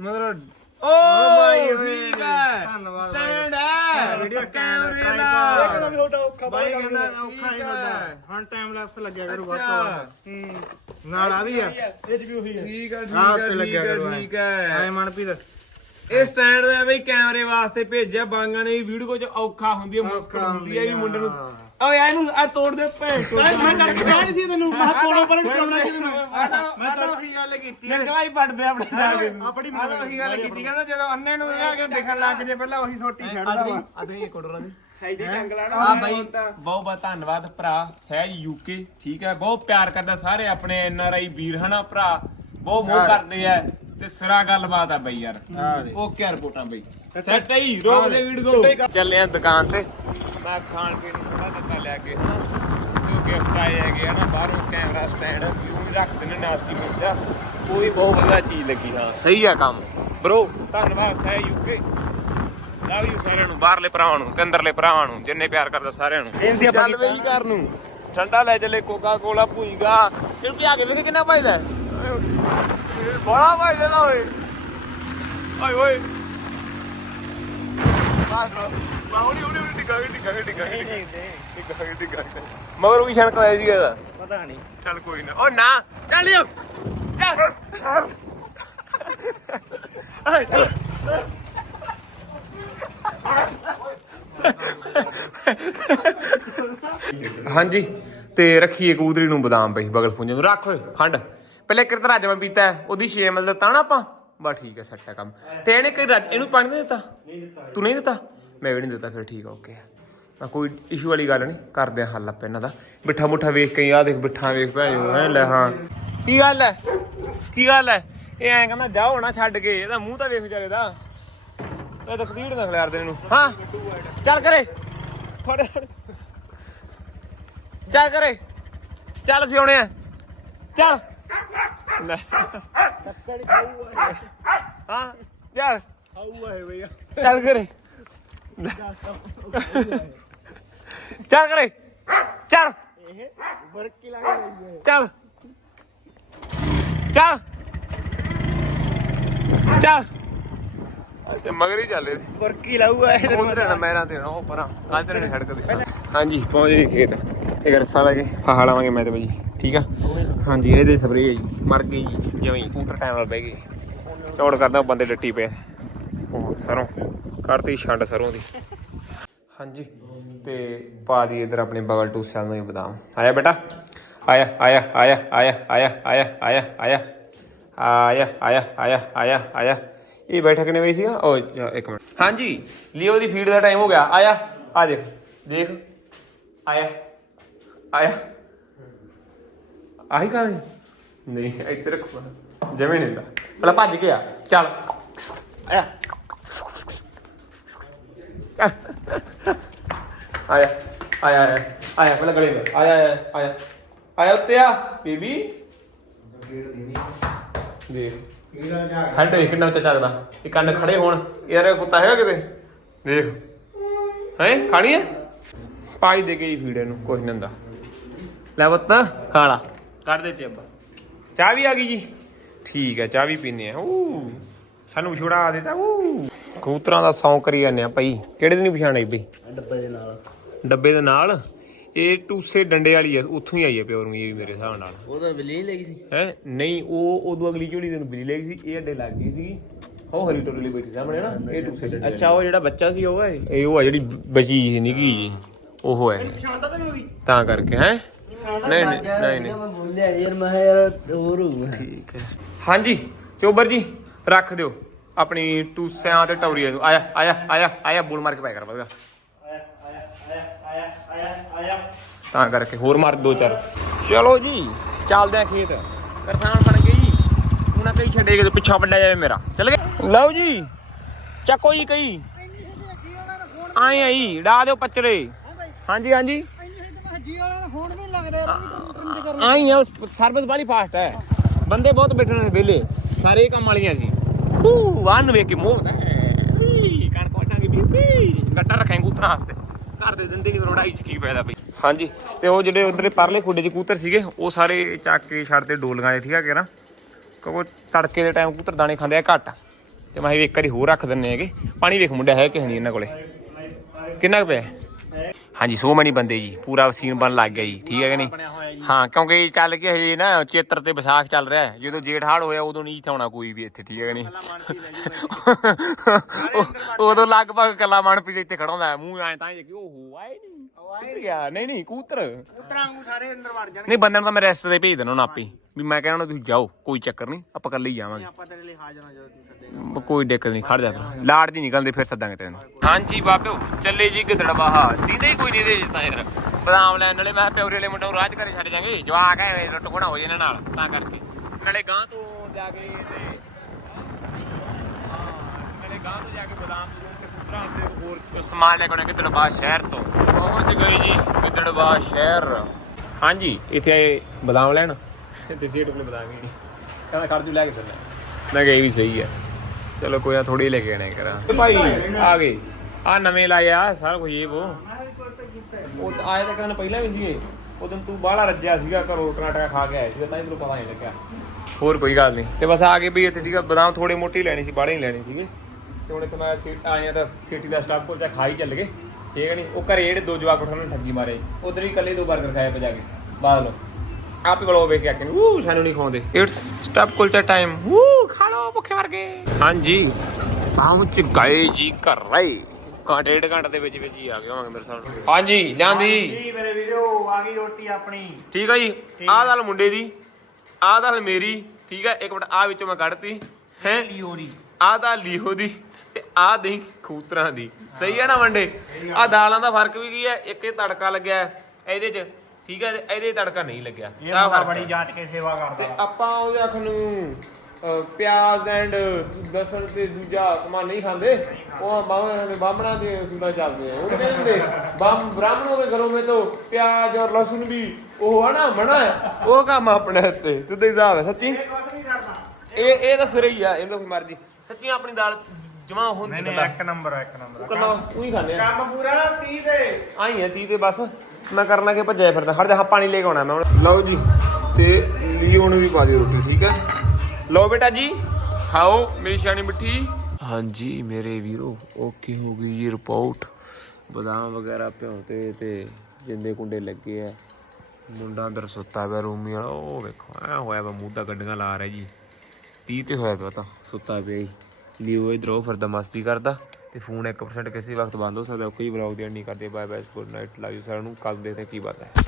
ਮਤਲਬ ਓ ਬਾਈ ਠੀਕ ਹੈ। ਧੰਨਵਾਦ ਬਾਈ। ਸਟੈਂਡ ਹੈ ਵੀਡੀਓ ਕੈਮਰੇ ਦਾ। ਇਹ ਕਿਹੜਾ ਵੀ ਛੋਟਾ ਔਖਾ ਬਾਈ ਬਾਈ ਕਹਿੰਦਾ ਔਖਾ ਹੀ ਹੁੰਦਾ ਹੁਣ ਟਾਈਮ ਲੈਸ ਲੱਗਿਆ ਕਰੂ ਵੱਧ ਤੋਂ। ਵੱਧ। ਹੂੰ ਨਾਲ ਆ ਵੀ ਆ। ਇਹ ਚ ਵੀ ਉਹੀ ਹੈ ਠੀਕ ਹੈ ਠੀਕ ਆਹ ਹੈ ਠੀਕ ਲੱਗਿਆ ਹੈ ਠੀਕ ਐ। ਹੈ। ਮਨਪ੍ਰੀਤ। ਇਹ ਸਟੈਂਡ ਦਾ ਬਈ ਕੈਮਰੇ ਵਾਸਤੇ ਭੇਜਿਆ ਬਾਂਗਾਂ ਨੇ ਵੀਡੀਓ ਚ ਔਖਾ ਹੁੰਦੀ ਹੈ ਮੁਸ਼ਕਲ ਹੁੰਦੀ ਹੈ ਵੀ ਮੁੰਡੇ ਨੂੰ। ਓਏ ਇਹਨੂੰ ਆ ਤੋੜ ਦੇ ਭੈਣ ਚੋਦ। ਮੈਂ ਮੈਂ ਕਰਕੇ ਕਹਿ ਨਹੀਂ ਸੀ ਤੈਨੂੰ ਮੈਂ ਕੋਲੋਂ ਪਰ ਕਰਾਉਣਾ ਸੀ ਤੈਨੂੰ। ਮੈਂ ਤਾਂ ਉਹੀ ਗੱਲ ਕੀਤੀ ਹੈ ਨਿਕਲਾ ਹੀ ਪੜਦੇ ਆਪਣੇ ਜਾ ਕੇ ਆਪਣੀ ਮੈਂ ਤਾਂ ਉਹੀ ਗੱਲ ਕੀਤੀ ਕਹਿੰਦਾ ਜਦੋਂ ਅੰਨੇ ਨੂੰ ਇਹ ਆ ਕੇ ਦਿਖਣ ਲੱਗ ਜੇ ਪਹਿਲਾਂ ਉਹੀ ਸੋਟੀ ਛੱਡਦਾ ਵਾ। ਅਦੇ ਇਹ ਕੋਡਰਾਂ ਦੀ ਹੈਦੇ ਜੰਗਲਾ ਆ ਬਾਈ ਬਹੁਤ। ਬਹੁਤ ਧੰਨਵਾਦ ਭਰਾ ਸਹਿਜ ਯੂਕੇ ਠੀਕ ਹੈ? ਬਹੁਤ ਪਿਆਰ ਕਰਦਾ ਸਾਰੇ ਆਪਣੇ ਐਨ ਆਰ ਆਈ ਵੀਰ ਹਨਾ ਭਰਾ? ਬਹੁਤ ਮੋਹ ਕਰਦੇ ਆ। ਤੇ ਸਿਰਾ ਗੱਲਬਾਤ ਆ ਬਈ ਯਾਰ। ਓਕੇ ਆ ਰਿਪੋਰਟਾਂ ਬਈ। ਸੈੱਟ ਹੀ ਰੋਕ ਦੇ ਵੀਡੀਓ ਚੱਲੇ ਆ ਦੁਕਾਨ ਤੇ। ਮੈਂ ਖਾਣ ਪੀਣ ਨੂੰ ਥੋੜਾ ਦਿੱਤਾ ਲੈ ਕੇ ਹਨਾ? ਤੇ ਗਿਫਟ ਆਏ ਹੈਗੇ ਹਨਾ ਬਾਹਰੋਂ ਕੈਮਰਾ ਸਟੈਂਡ ਵਿਊ ਵੀ ਰੱਖ ਦਿੰਦੇ ਨਾਸਤੀ ਉਹ ਵੀ ਬਹੁਤ ਵਧੀਆ ਚੀਜ਼ ਲੱਗੀ ਹਾਂ। ਸਹੀ ਆ ਕੰਮ। ਬ్రో ਧੰਨਵਾਦ ਸਹਿ ਯੂਕੇ ਲਵ ਯੂ ਸਾਰਿਆਂ ਨੂੰ ਬਾਹਰਲੇ ਭਰਾਵਾਂ ਨੂੰ ਤੇ ਅੰਦਰਲੇ ਭਰਾਵਾਂ ਨੂੰ ਜਿੰਨੇ ਪਿਆਰ ਕਰਦਾ ਸਾਰਿਆਂ ਨੂੰ। ਚੱਲ ਬਈ ਘਰ ਨੂੰ। ਠੰਡਾ ਲੈ ਚੱਲੇ ਕੋਕਾ ਕੋਲਾ ਭੂਈਗਾ ਇਹਨੂੰ ਕੀ ਆ ਕੇ ਕਿੰਨਾ ਪਾਈਦਾ ਬੜਾ ਪਾਈਦਾ ਨਾ ਓਏ। ਓਏ ਓਏ। ਬਸ ਮਾਉਣੀ ਉਣੀ ਉਣੀ ਟਿਕਾ ਟਿਕਾ ਟਿਕਾ ਟਿਕਾ ਟਿਕਾ ਮਗਰ ਉਹ ਛਣਕ ਆਇਆ ਸੀਗਾ ਇਹਦਾ। ਪਤਾ ਨਹੀਂ। ਚੱਲ ਕੋਈ ਨਾ। ਓ ਨਾ ਚੱਲ ਯੋ ਚੱਲ। ਹਾਂਜੀ ਤੇ ਰੱਖੀਏ ਕਬੂਤਰੀ ਨੂੰ ਬਦਾਮ ਪਈ ਬਗਲ ਪੁੰਜੇ ਨੂੰ। ਰੱਖ ਓਏ ਖੰਡ। ਪਹਿਲੇ ਕਿਰਤ ਰਾਜਮਾ ਪੀਤਾ ਹੈ, ਉਹਦੀ ਸ਼ੇਮਲ ਦਿੱਤਾ ਨਾ ਆਪਾਂ। ਬਸ ਠੀਕ ਹੈ ਸੈੱਟ ਹੈ ਕੰਮ। ਤੇ ਇਹਨੇ ਕੋਈ ਰਾਜ- ਇਹਨੂੰ ਪਾਣੀ ਨਹੀਂ ਦਿੱਤਾ? ਤੂੰ ਨਹੀਂ ਦਿੱਤਾ? ਮੈਂ ਵੀ ਨਹੀਂ ਦਿੱਤਾ ਫਿਰ ਠੀਕ ਓਕੇ ਆ। ਕੋਈ ਇਸ਼ੂ ਵਾਲੀ ਗੱਲ ਨਹੀਂ ਕਰਦੇ ਆ ਹੱਲ ਆਪੇ ਇਹਨਾਂ ਦਾ। ਬਿੱਠਾ ਮੁੱਠਾ ਵੇਖ ਕੇ ਆ ਦੇਖ ਬਿੱਠਾ ਵੇਖ ਭੈ ਹੈ ਲੈ ਹਾਂ। ਕੀ ਗੱਲ ਹੈ? ਕੀ ਗੱਲ ਹੈ? ਇਹ ਐਂ ਕਹਿੰਦਾ ਜਾਓ ਨਾ ਛੱਡ ਕੇ ਇਹਦਾ ਮੂੰਹ ਤਾਂ ਵੇਖ ਵਿਚਾਰੇ ਦਾ। ਇਹ ਤਾਂ ਕਦੀੜ ਨਾ ਖਿਲਾਰਦੇ ਇਹਨੂੰ। ਹਾਂ ਚੱਲ ਕਰੇ। ਫੜ ਫੜ। ਚੱਲ ਕਰੇ। ਚੱਲ ਸਿਉਣੇ ਆ। ਚੱਲ। ਲੈ। ਹਾਂ ਚੱਲ ਭਈਆ ਕਰੇ ਚੱਲ ਕਰੇ ਚੱਲ। ਇਹ ਬਰਕੀ ਲੱਗ ਰਹੀ ਹੈ ਚੱਲ। ਚੱਲ। ਚੱਲ। ਤੇ ਮਗਰ ਹੀ ਚੱਲੇ ਬਰਕੀ ਲਾਊਗਾ ਇਹ ਉਧਰ ਨਾ ਮੈਰਾਂ ਤੇ ਨਾ ਉਹ ਪਰਾਂ। ਕੱਲ ਤੇ ਨਹੀਂ ਛੜਕਦੇ ਹਾਂਜੀ ਪਹੁੰਚ ਗਏ ਖੇਤ। ਇਹ ਰੱਸਾ ਲੈ ਕੇ ਫਾਹਾ ਲਾਵਾਂਗੇ ਮੈਂ ਤੇ ਬਾਈ ਠੀਕ ਆ? ਹਾਂਜੀ, ਇਹਦੇ ਸਪਰੇਅ ਜੀ। ਮਰ ਗਈ ਜੀ, ਜਿਵੇਂ ਕੂਟਰ ਟਾਈਮ ਨਾਲ ਬਹਿ ਗਈ ਚੌੜ ਕਰਦਾ ਬੰਦੇ ਡੱਟੀ ਪਏ ਉਹ ਸਰੋਂ, ਕਰਤੀ ਛੰਡ ਸਰੋਂ ਦੀ। ਹਾਂਜੀ, ਤੇ ਪਾ ਦੀ ਇਧਰ ਆਪਣੇ ਬਗਲ ਟੂਸਿਆਂ ਨੂੰ ਹੀ ਬਦਾਮ। ਆਇਆ ਬੇਟਾ? ਆਇਆ ਆਇਆ ਆਇਆ ਆਇਆ ਆਇਆ ਆਇਆ ਆਇਆ ਆਇਆ। ਆਇਆ ਆਇਆ ਆਇਆ ਆਇਆ ਆਇਆ। ਇਹ ਬੈਠਾ ਕਿਨੇ ਵਈ ਸੀਗਾ? ਉਹ ਇੱਕ ਮਿੰਟ। ਹਾਂਜੀ, ਲਿਓ ਦੀ ਫੀਡ ਦਾ ਟਾਈਮ ਹੋ ਗਿਆ। ਆਇਆ, ਆ ਦੇਖ। ਦੇਖ। ਆਇਆ ਆਇਆ। ਆਹੀ ਕਹਾਣੀ? ਨਹੀਂ, ਇੱਥੇ ਰੱਖੋ। ਜਮੇ ਨਹੀਂ ਦਾ ਪਹਿਲਾਂ ਭੱਜ ਕੇ ਆ। ਚੱਲ। ਆਇਆ। ਆਇਆ। ਆਇਆ ਆਇਆ। ਆਇਆ, ਪਹਿਲਾਂ ਗਲੇ में ਆਇਆ ਆਇਆ ਆਇਆ। ਆਇਆ ਉੱਤੇ ਆ, ਬੀਬੀ। ਦੇਖ। ਹੰਡ ਦੇਖ ਕਿੰਨਾ ਉੱਚਾ ਚੱਕਦਾ ਇਹ ਕੰਨ ਖੜੇ ਹੋਣ। ਯਾਰ, ਇਹ ਕੁੱਤਾ ਹੈਗਾ ਕਿਤੇ? ਦੇਖ। ਹੈ? ਖਾਣੀ ਹੈ? ਪਾਈ ਦੇ ਗਈ ਫੀੜੇ ਨੂੰ ਕੁਛ ਨਹੀਂ ਹੁੰਦਾ। ਲੈ ਬੱਤ ਖਾ ਕੱਢ ਦੇ ਚਿੱਬ। ਚਾਹ ਵੀ ਆ ਗਈ ਜੀ। ਠੀਕ ਹੈ ਚਾਹ ਵੀ ਪੀਨੇ ਆ ਊ ਸਾਨੂੰ ਛੁੜਾ ਦਿੱਤਾ। ਊ। ਕਬੂਤਰਾਂ ਦਾ ਸੌਂ ਕਰੀ ਜਾਂਦੇ ਆ ਭਾਈ। ਕਿਹੜੇ ਦੀ ਨਹੀਂ ਪਛਾਣ ਆਈ ਬਈ ਡੱਬੇ ਦੇ ਨਾਲ। ਡੱਬੇ ਦੇ ਨਾਲ? ਇਹ ਟੂਸੇ ਡੰਡੇ ਵਾਲੀ ਆ ਉੱਥੋਂ ਹੀ ਆਈ ਹੈ ਪਿਓਰੂ ਇਹ ਵੀ ਮੇਰੇ ਹਿਸਾਬ ਨਾਲ। ਉਹ ਤਾਂ ਵਿਲੀ ਲੈ ਗਈ ਸੀ। ਹੈ? ਨਹੀਂ ਉਹ ਉਦੋਂ ਅਗਲੀ ਝੋਲੀ ਦੇ ਨੂੰ ਬਿਲੀ ਲੈ ਗਈ ਸੀ। ਇਹ ਅੱਡੇ ਲੱਗ ਗਈ ਸੀ। ਉਹ ਹਰੀ ਟੋਲੀ ਬੈਠੀ ਸਾਹਮਣੇ ਨਾ ਇਹ ਟੂਸੇ ਡੰਡੇ ਅੱਛਾ ਉਹ ਜਿਹੜਾ ਬੱਚਾ ਸੀ ਉਹ ਹੈ ਇਹ? ਉਹ ਆ ਜਿਹੜੀ ਬਚੀ ਸੀ ਨਿੱਕੀ ਜੀ ਉਹ ਹੈ। ਤਾਂ ਕਰਕੇ ਹੈ? ਨਹੀਂ ਨਹੀਂ ਨਹੀਂ ਨਹੀਂ। ਮੈਂ ਬੋਲਿਆ ਯਾਰ ਮੈਂ ਕਿਹਾ ਯਾਰ ਹੋਰ ਹੋਊਗਾ। ਠੀਕ ਹੈ। ਹਾਂਜੀ ਚੋਬਰ ਜੀ ਰੱਖ ਦਿਓ। ਆਪਣੀ ਟੂਸਿਆਂ ਤੇ ਟੌਰੀਆਂ ਨੂੰ। ਆਇਆ ਆਇਆ ਆਇਆ ਆਇਆ ਬੂਲ ਮਾਰ ਕੇ ਪਾਇਆ ਕਰ ਬਗਾ ਆਇਆ ਆਇਆ ਆਇਆ ਆਇਆ ਆਇਆ ਆਇਆ ਤਾਂ ਕਰਕੇ ਹੋਰ ਮਾਰ ਦੋ ਚਾਰ। ਚਲੋ ਜੀ ਚੱਲਦੇ ਆ ਖੇਤ। ਕਿਸਾਨ ਬਣ ਗਏ ਜੀ। ਉਹਨਾਂ ਕਈ ਛੱਡੇ ਕਿ ਪਿੱਛਾ ਵੱਡਾ ਜਾਵੇ ਮੇਰਾ। ਚੱਲ ਗਏ। ਲਓ ਜੀ ਚੱਕੋ ਜੀ ਕਈ ਆਏ ਆਈ ਡਾ ਦਿਓ ਪੱਚਰੇ ਹਾਂਜੀ ਹਾਂਜੀ। ਜੀ ਵਾਲਾ ਦਾ ਫੋਨ ਵੀ ਨਹੀਂ ਲੱਗ ਰਿਹਾ ਆਈ ਆ, ਸਰਵਿਸ ਬੜੀ ਫਾਸਟ ਹੈ ਬੰਦੇ ਬਹੁਤ ਬੈਠੇ ਨੇ ਵਿਹਲੇ। ਸਾਰੇ ਕੰਮ ਵਾਲੀਆਂ ਸੀ ਹੂ, ਵਾਨ ਵੇਖ ਕੇ ਮੋਹ ਕਣ ਕੋਟਾਂਗੇ ਬੀਬੀ। ਗੱਟਾ ਰੱਖਾਂਗੇ ਕੂਤਰਾਂ ਵਾਸਤੇ। ਘਰ ਦੇ ਦਿੰਦੇ ਨਹੀਂ ਰੋੜਾਈ ਚ ਕੀ ਫਾਇਦਾ ਬਈ। ਹਾਂਜੀ, ਤੇ ਉਹ ਜਿਹੜੇ ਉਧਰੇ ਪਰਲੇ ਖੁੱਡੇ ਚ ਕੂਤਰ ਸੀਗੇ, ਉਹ ਸਾਰੇ ਚੱਕ ਕੇ ਛੱਡਦੇ ਡੋਲੀਆਂ ਦੇ, ਠੀਕ ਆ ਕਿਹੜਾ ਕਿਉਂਕਿ ਤੜਕੇ ਦੇ ਟਾਈਮ ਕੂਤਰ ਦਾਣੇ ਖਾਂਦੇ ਆ ਘੱਟ। ਤੇ ਮੈਂ ਕਿਹਾ ਵੀ ਇੱਕ ਵਾਰੀ ਹੋਰ ਰੱਖ ਦਿੰਨੇ ਹੈਗੇ। ਪਾਣੀ ਵੇਖ ਮੁੰਡਾ ਹੈ ਕਿ ਨਹੀਂ ਇਹਨਾਂ ਕੋਲੇ? ਕਿੰਨਾ ਕੁ ਪਿਆ? ਹਾਂਜੀ ਸੋ ਮਣੀ ਬੰਦੇ ਜੀ ਪੂਰਾ ਸੀਨ ਬਣ ਲੱਗ ਗਿਆ ਜੀ ਠੀਕ ਹੈ ਕਿ ਨਹੀਂ? ਹਾਂ ਕਿਉਂਕਿ ਚੱਲ ਕੇ ਹਜੇ ਨਾ ਚੇਤਰ ਤੇ ਵਿਸਾਖ ਚੱਲ ਰਿਹਾ ਹੈ। ਜਦੋਂ ਜੇਠ ਹਾੜ ਹੋਇਆ ਉਦੋਂ ਨਹੀਂ ਇੱਥੇ ਆਉਣਾ ਕੋਈ ਵੀ ਇੱਥੇ ਠੀਕ ਹੈ ਕਿ ਨਹੀਂ? ਉਹ- ਉਦੋਂ ਲਗਭਗ ਕੱਲਾ ਮਨਪ੍ਰੀਤ ਇੱਥੇ ਖੜਾ ਹੁੰਦਾ ਮੂੰਹ ਐਂ ਤਾਂ ਜੇ ਕਿ ਓਹੋ ਆਏ ਨਹੀਂ ਕਿੱਧਰ ਗਿਆ ਨਹੀਂ ਨਹੀਂ ਕੂਤਰ। ਉਤਰਾਂ ਨੂੰ ਸਾਰੇ ਅੰਦਰ ਵੜ ਜਾਣਗੇ। ਨਹੀਂ ਬੰਦੇ ਨੂੰ ਤਾਂ ਮੈਂ ਰੈਸਟ ਤੇ ਭੇਜ ਦੇਣਾ ਉਹਨਾਂ ਆਪੇ। ਵੀ ਮੈਂ ਕਹਿਣਾ ਤੁਸੀਂ ਜਾਓ ਕੋਈ ਚੱਕਰ ਨਹੀਂ ਆਪਾਂ ਇਕੱਲੇ ਹੀ ਜਾਵਾਂਗੇ। ਆਪਾਂ ਤੇਰੇ ਲਈ ਹਾਜ਼ਰ ਹਾਂ ਜਦੋਂ ਤੂੰ ਸੱਦੇਗਾ ਕੋਈ ਦਿੱਕਤ ਨਹੀਂ ਖੜ ਜਾ ਫਿਰ। ਲਾੜ ਦੀ ਨਿਕਲਦੇ ਫਿਰ ਸੱਦਾਂਗੇ ਤੈਨੂੰ ਹਾਂਜੀ ਬਾਬਿਓ ਚੱਲੇ ਜੀ ਗਿੱਦੜ ਬਾਹਾ ਦੀਦੇ ਹੀ ਕੋਈ ਨਹੀਂ ਦੇ ਜਿੱਤਾ ਯਾਰ। ਬਦਾਮ ਲੈਣ ਨਾਲੇ ਮੈਂ ਪਿਓਰੇ ਵਾਲੇ ਮੁੰਡੇ ਨੂੰ ਰਾਜ ਘਰੇ ਛੱਡ ਜਾਾਂਗੇ। ਜਵਾਕ ਹੈ ਲੁੱਟ ਖੋਣਾ ਹੋ ਜੇ ਇਹਨਾਂ ਨਾਲ ਤਾਂ ਕਰਕੇ। ਨਾਲੇ ਗਾਂ ਤੋਂ ਜਾ ਕੇ ਤੇ ਤੇ ਗਾਂ ਤੋਂ ਜਾ ਕੇ ਬਦਾਮ ਤੇ ਪੁੱਤਰਾ ਤੇ ਹੋਰ ਸਮਾਨ ਲੈ ਕੇ ਆਉਣਾ ਸ਼ਹਿਰ ਤੋਂ। ਪਹੁੰਚ ਗਏ ਜੀ ਗਿੱਦੜਬਾਹ ਸ਼ਹਿਰ। ਹਾਂਜੀ ਇੱਥੇ ਆਏ ਬਦਾਮ ਲੈਣ। ਤੇ ਸੀਟ ਕੋਲ ਬਦਾਮ ਹੀ ਨਹੀਂ ਕਹਿੰਦਾ ਖੜ ਜੂ ਲੈ ਕੇ ਚੱਲਣਾ ਮੈਂ ਕਿਹਾ ਇਹ ਵੀ ਸਹੀ ਹੈ। ਚਲੋ ਕੋਈ ਨਾ ਥੋੜੀ ਲੈ ਕੇ ਆਣੇ ਕਰਾਂ ਭਾਈ ਆ ਗਏ। ਆ ਨਵੇਂ ਲਾਏ ਆ ਸਾਰਾ ਕੁਝ ਇਹ ਉਹ ਉਹ ਤਾਂ ਆਏ ਤਾਂ ਕਹਿੰਦੇ ਪਹਿਲਾਂ ਵੀ ਸੀਗੇ। ਉਦੋਂ ਤੂੰ ਬਾਹਲਾ ਰੱਜਿਆ ਸੀਗਾ ਘਰੋਂ ਟਨਾਟਾ ਖਾ ਕੇ ਆਇਆ ਸੀਗਾ ਤਾਂ ਹੀ ਤੈਨੂੰ ਪਤਾ ਨਹੀਂ ਲੱਗਿਆ। ਹੋਰ ਕੋਈ ਗੱਲ ਨਹੀਂ। ਤੇ ਬਸ ਆ ਕੇ ਵੀ ਇੱਥੇ ਠੀਕ ਬਦਾਮ ਥੋੜੇ ਮੋਟੀ ਲੈਣੀ ਸੀ ਬਾਹਲੇ ਨਹੀਂ ਲੈਣੀ ਸੀਗੇ। ਤੇ ਹੁਣ ਇੱਥੇ ਮੈਂ ਸੀਟ ਆਇਆ ਤਾਂ ਸਿਟੀ ਦਾ ਸਟਾਫ ਕੋਲ ਚਾ ਖਾ ਹੀ ਚੱਲ ਗਏ। ਠੀਕ ਹੈ ਨਹੀਂ ਉਹ ਘਰੇ ਜਿਹੜੇ ਦੋ ਜਵਾਕ ਉਠਾਉਣ ਨੂੰ ਠੱਗੀ ਮਾਰੇ। ਉਧਰ ਵੀ ਇਕੱਲੇ ਦੋ ਬਰਗਰ ਖਾਏ ਪਜਾ ਕੇ। ਬਾਦ ਲੋ ਆਪ ਹੀ ਕੋਲ ਵੇਖ ਕੇ ਆਖੇ ਵੂ ਸਾਨੂੰ ਨਹੀਂ ਖਾਉਂਦੇ ਇਟਸ ਸਟਾਫ ਕੁਲਚਾ ਟਾਈਮ ਵੂ ਖਾ ਲਓ ਭੁੱਖੇ ਵਰਗੇ ਹਾਂਜੀ। ਪਹੁੰਚ ਗਏ ਜੀ ਘਰ। ਰਹੇ ਘੰਟੇ ਡੇਢ ਘੰਟੇ ਦੇ ਵਿੱਚ ਵਿੱਚ ਹੀ ਆ ਗਏ ਹੋਵਾਂਗੇ ਮੇਰੇ ਸਾਹਮਣੇ। ਹਾਂਜੀ ਲਿਆਂਦੀ। ਜੀ ਮੇਰੇ ਵੀਰੋ ਆ ਗਈ ਰੋਟੀ ਆਪਣੀ। ਠੀਕ ਹੈ ਜੀ? ਆਹ ਦਾਲ ਮੁੰਡੇ ਦੀ ਆਹ ਦਾਲ ਮੇਰੀ ਠੀਕ ਹੈ ਇੱਕ ਮਿੰਟ ਆਹ ਵਿੱਚੋਂ ਮੈਂ ਕੱਢਤੀ ਹੈ? ਲਿਓਰੀ। ਆਹ ਦਾਲ ਲੀਹੋ ਦੀ ਤੇ ਆਹ ਦੀ ਖੂਤਰਾਂ ਦੀ। ਸਹੀ ਹੈ ਨਾ ਵੰਡੇ ਆਹ ਦਾਲਾਂ ਦਾ ਫ਼ਰਕ ਵੀ ਕੀ ਹੈ ਇੱਕ ਇਹ ਤੜਕਾ ਲੱਗਿਆ ਹੈ ਇਹਦੇ 'ਚ ਠੀਕ ਹੈ ਇਹਦੇ ਤੜਕਾ ਨਹੀਂ ਲੱਗਿਆ। ਇਹ ਆਹ ਬੰਦਾ ਫ਼ਰਕ ਬੜੀ ਹੈ। ਜਾਂਚ ਕੇ ਸੇਵਾ ਤੇ ਕਰਦਾ ਆਪਾਂ ਉਹਦੇ ਅੱਖ ਨੂੰ ਅਹ, ਪਿਆਜ਼ ਐਂਡ ਲਸਣ ਤੇ ਦੂਜਾ ਸਮਾਨ ਨਹੀਂ ਖਾਂਦੇ। ਉਹ ਬਾਹਮਣਾਂ ਦੇ ਬਾਹਮਣਾਂ ਦੇ ਅਸੂਲਾਂ ਚੱਲਦੇ ਆ ਉਹ ਕਹਿੰਦੇ ਹੁੰਦੇ ਬਾਮ ਬ੍ਰਾਹਮਣੋਂ ਦੇ ਘਰੋਂ ਮੇ ਤੋਂ ਪਿਆਜ਼ ਔਰ ਲਸਣ ਵੀ ਉਹ ਹੈ ਨਾ ਮਨਾ ਹੈ ਉਹ ਕੰਮ ਆਪਣੇ ਹੱਥੇ ਸਿੱਧਾ ਹੀ ਹਿਸਾਬ ਹੈ ਸੱਚੀ? ਕੁਝ ਨਹੀਂ ਛੱਡਦਾ। ਇਹ ਇਹ ਤਾਂ ਸਿਰੇ ਹੀ ਆ ਇਹ ਤਾਂ ਕੋਈ ਮਰਜ਼ੀ। ਸੱਚੀ ਆਪਣੀ ਦਾਲ ਜਮਾ ਹੋ ਨਹੀਂ ਇੱਕ ਨੰਬਰ ਆ ਇੱਕ ਨੰਬਰ ਕੱਲਾ ਉਹੀ ਖਾਂਦੇ ਆ। ਕੰਮ ਪੂਰਾ 30 ਦੇ ਆਈ ਹੈ ਤੀ ਤੇ ਬਸ। ਮੈਂ ਕਰਨ ਲੱਗੇ ਭੱਜਿਆ ਫਿਰਦਾ? ਖੜ ਜਾ ਪਾਣੀ ਲੈ ਕੇ ਆਉਣਾ ਮੈਂ ਹੁਣ। ਲਓ ਜੀ, ਤੇ ਲੀਓ ਵੀ ਪਾ ਦਿਓ ਰੋਟੀ, ਠੀਕ ਹੈ? ਲਓ ਬੇਟਾ ਜੀ, ਖਾਓ ਮੇਰੀ ਸ਼ਾਨੀ ਮਿੱਠੀ। ਹਾਂਜੀ, ਮੇਰੇ ਵੀਰੋ ਓਕੇ ਹੋ ਗਈ ਜੀ ਰਿਪੋਰਟ ਬਦਾਮ ਵਗੈਰਾ ਭਿਉਂਤੇ ਤੇ ਜਿੰਦੇ ਕੁੰਡੇ ਲੱਗੇ ਆ। ਮੁੰਡਾ ਅੰਦਰ ਸੁੱਤਾ ਪਿਆ ਰੂਮੀ ਵਾਲਾ, ਉਹ ਵੇਖੋ, ਐ ਹੋਇਆ ਵਾ, ਮੂੰਹ ਤਾਂ ਗੱਡੀਆਂ ਲਾ ਰਿਹਾ ਜੀ। 30 ਤੇ ਹੋਇਆ ਪਿਆ ਤਾਂ, ਸੁੱਤਾ ਪਿਆ ਜੀ। ਲੀਓ ਉਹ ਫਿਰਦਾ ਮਸਤੀ ਕਰਦਾ। ਤੇ ਫੋਨ 1% ਕਿਸੇ ਵਕਤ ਬੰਦ ਹੋ ਸਕਦਾ, ਕੋਈ ਵਲੌਗ ਦੀ ਨਹੀਂ ਕਰਦੇ bye bye good night love you ਸਾਰਿਆਂ ਨੂੰ ਕੱਲ ਦੇਖਦੇ ਕੀ ਬਾਤ ਹੈ।